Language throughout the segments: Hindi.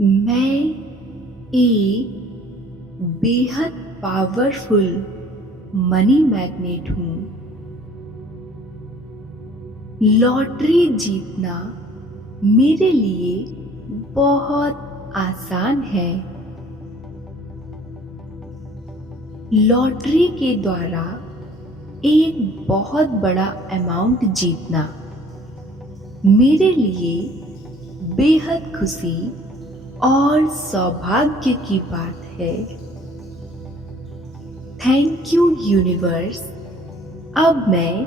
मैं एक बेहद पावरफुल मनी मैग्नेट हूँ। लॉटरी जीतना मेरे लिए बहुत आसान है। लॉटरी के द्वारा एक बहुत बड़ा अमाउंट जीतना मेरे लिए बेहद खुशी और सौभाग्य की बात है। Thank you universe. अब मैं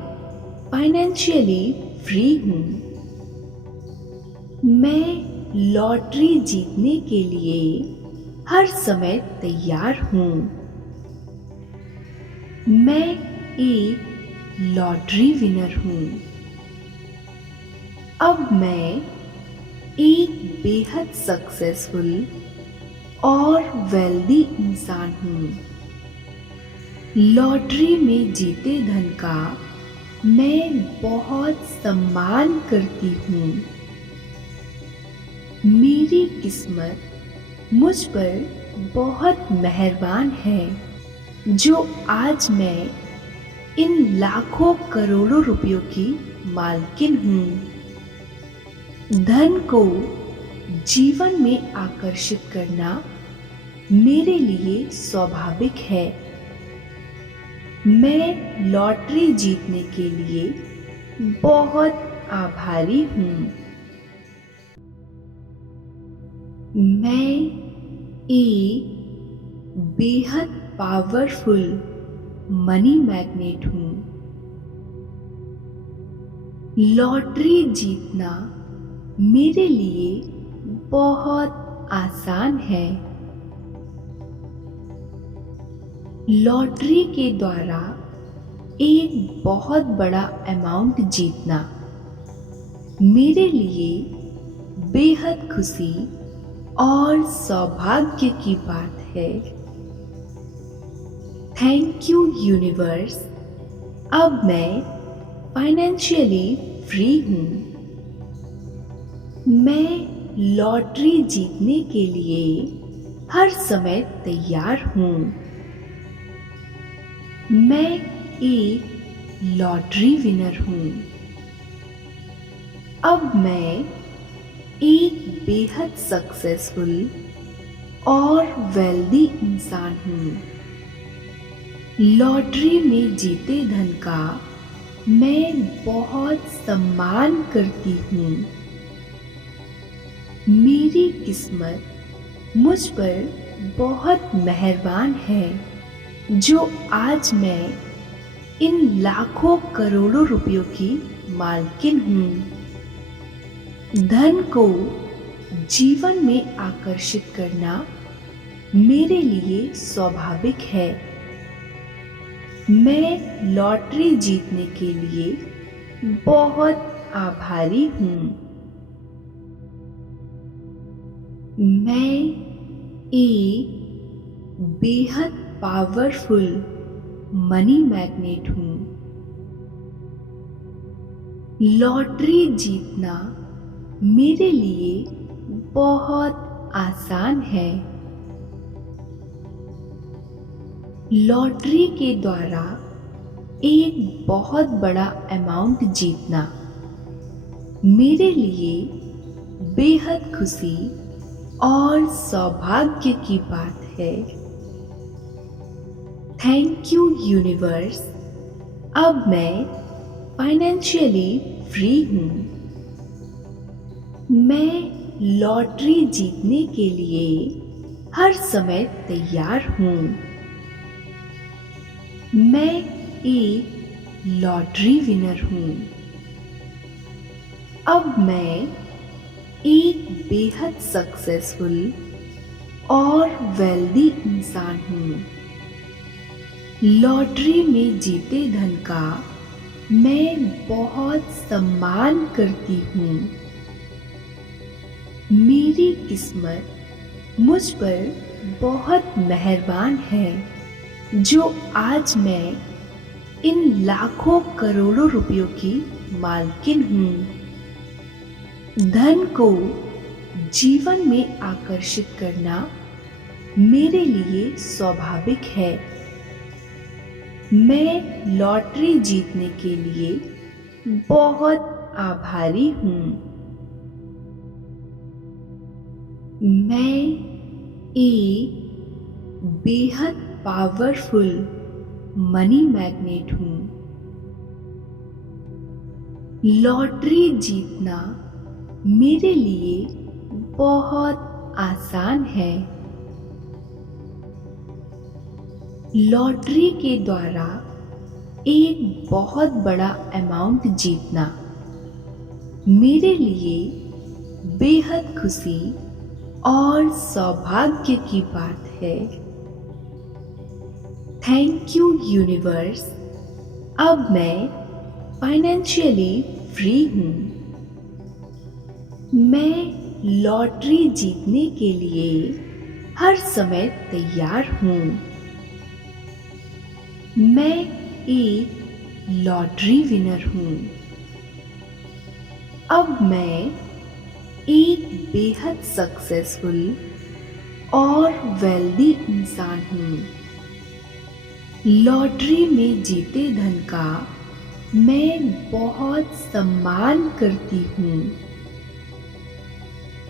फाइनेंशियली फ्री हूँ। मैं लॉटरी जीतने के लिए हर समय तैयार हूँ। मैं एक लॉटरी विनर हूँ। अब मैं एक बेहद सक्सेसफुल और वेल्दी इंसान हूँ। लॉटरी में जीते धन का मैं बहुत सम्मान करती हूँ। मेरी किस्मत मुझ पर बहुत मेहरबान है, जो आज मैं इन लाखों करोड़ों रुपयों की मालकिन हूँ। धन को जीवन में आकर्षित करना मेरे लिए स्वाभाविक है। मैं लॉटरी जीतने के लिए बहुत आभारी हूँ। मैं एक बेहद पावरफुल मनी मैग्नेट हूँ। लॉटरी जीतना मेरे लिए बहुत आसान है। लॉटरी के द्वारा एक बहुत बड़ा अमाउंट जीतना मेरे लिए बेहद खुशी और सौभाग्य की बात है। Thank you universe. अब मैं फाइनेंशियली फ्री हूँ। मैं लॉटरी जीतने के लिए हर समय तैयार हूँ। मैं एक लॉटरी विनर हूँ। अब मैं एक बेहद सक्सेसफुल और वेल्दी इंसान हूँ। लॉटरी में जीते धन का मैं बहुत सम्मान करती हूँ। मेरी किस्मत मुझ पर बहुत मेहरबान है, जो आज मैं इन लाखों करोड़ों रुपयों की मालकिन हूँ। धन को जीवन में आकर्षित करना मेरे लिए स्वाभाविक है। मैं लॉटरी जीतने के लिए बहुत आभारी हूँ। मैं एक बेहद पावरफुल मनी मैग्नेट हूँ। लॉटरी जीतना मेरे लिए बहुत आसान है। लॉटरी के द्वारा एक बहुत बड़ा अमाउंट जीतना मेरे लिए बेहद खुशी और सौभाग्य की बात है। Thank you universe. अब मैं फाइनेंशियली फ्री हूँ। मैं लॉटरी जीतने के लिए हर समय तैयार हूँ। मैं एक लॉटरी विनर हूँ। अब मैं एक बेहद सक्सेसफुल और वेल्दी इंसान हूँ। लॉटरी में जीते धन का मैं बहुत सम्मान करती हूँ। मेरी किस्मत मुझ पर बहुत मेहरबान है, जो आज मैं इन लाखों करोड़ों रुपयों की मालकिन हूँ। धन को जीवन में आकर्षित करना मेरे लिए स्वाभाविक है। मैं लॉटरी जीतने के लिए बहुत आभारी हूँ। मैं एक बेहद पावरफुल मनी मैग्नेट हूँ। लॉटरी जीतना मेरे लिए बहुत आसान है। लॉटरी के द्वारा एक बहुत बड़ा अमाउंट जीतना मेरे लिए बेहद खुशी और सौभाग्य की बात है। Thank you universe. अब मैं फाइनेंशियली फ्री हूँ। मैं लॉटरी जीतने के लिए हर समय तैयार हूँ। मैं एक लॉटरी विनर हूँ। अब मैं एक बेहद सक्सेसफुल और वेल्दी इंसान हूँ। लॉटरी में जीते धन का मैं बहुत सम्मान करती हूँ।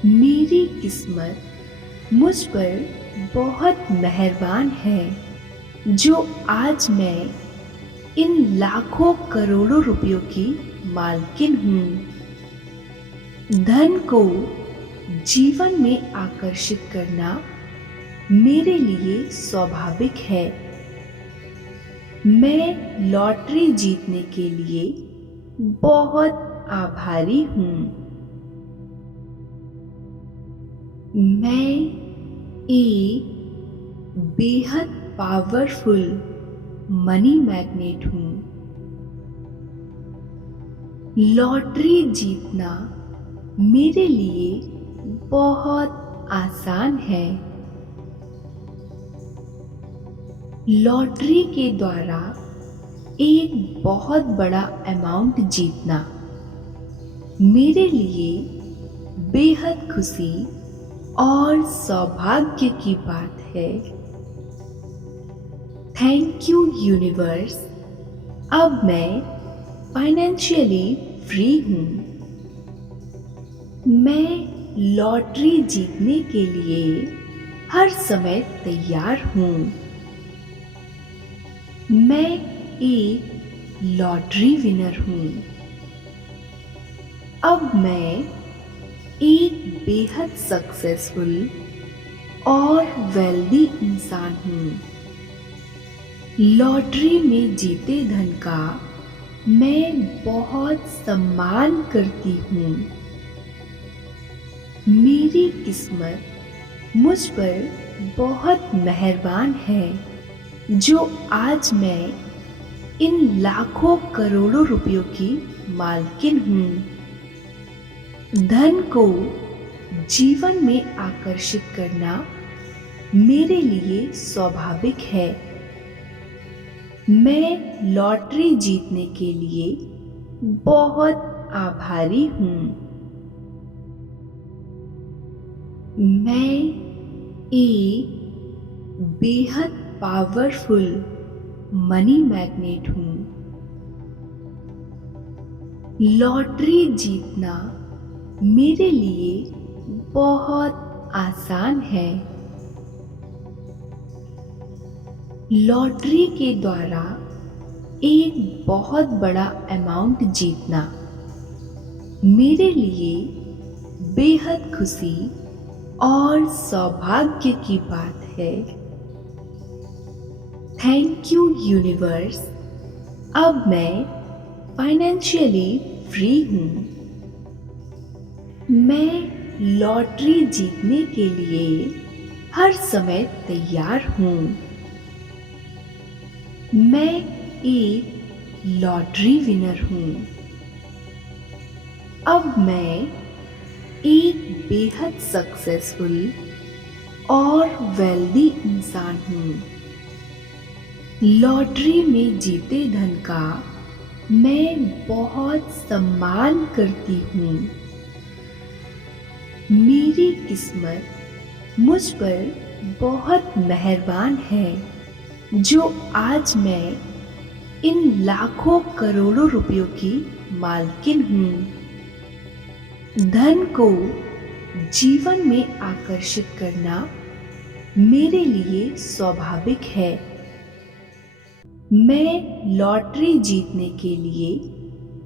मेरी किस्मत मुझ पर बहुत मेहरबान है, जो आज मैं इन लाखों करोड़ों रुपयों की मालकिन हूँ। धन को जीवन में आकर्षित करना मेरे लिए स्वाभाविक है। मैं लॉटरी जीतने के लिए बहुत आभारी हूँ। मैं एक बेहद पावरफुल मनी मैग्नेट हूँ। लॉटरी जीतना मेरे लिए बहुत आसान है। लॉटरी के द्वारा एक बहुत बड़ा अमाउंट जीतना मेरे लिए बेहद खुशी और सौभाग्य की बात है। Thank you universe. अब मैं फाइनेंशियली फ्री हूँ। मैं लॉटरी जीतने के लिए हर समय तैयार हूँ। मैं एक लॉटरी विनर हूँ। अब मैं एक बेहद सक्सेसफुल और वेल्दी इंसान हूँ। लॉटरी में जीते धन का मैं बहुत सम्मान करती हूँ। मेरी किस्मत मुझ पर बहुत मेहरबान है, जो आज मैं इन लाखों करोड़ों रुपयों की मालकिन हूँ। धन को जीवन में आकर्षित करना मेरे लिए स्वाभाविक है। मैं लॉटरी जीतने के लिए बहुत आभारी हूँ। मैं एक बेहद पावरफुल मनी मैग्नेट हूँ। लॉटरी जीतना मेरे लिए बहुत आसान है। लॉटरी के द्वारा एक बहुत बड़ा अमाउंट जीतना मेरे लिए बेहद खुशी और सौभाग्य की बात है। Thank you universe. अब मैं फाइनेंशियली फ्री हूँ। मैं लॉटरी जीतने के लिए हर समय तैयार हूँ। मैं एक लॉटरी विनर हूँ। अब मैं एक बेहद सक्सेसफुल और वेल्दी इंसान हूँ। लॉटरी में जीते धन का मैं बहुत सम्मान करती हूँ। मेरी किस्मत मुझ पर बहुत मेहरबान है जो आज मैं इन लाखों करोड़ों रुपयों की मालकिन हूँ। धन को जीवन में आकर्षित करना मेरे लिए स्वाभाविक है। मैं लॉटरी जीतने के लिए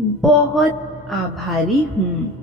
बहुत आभारी हूँ।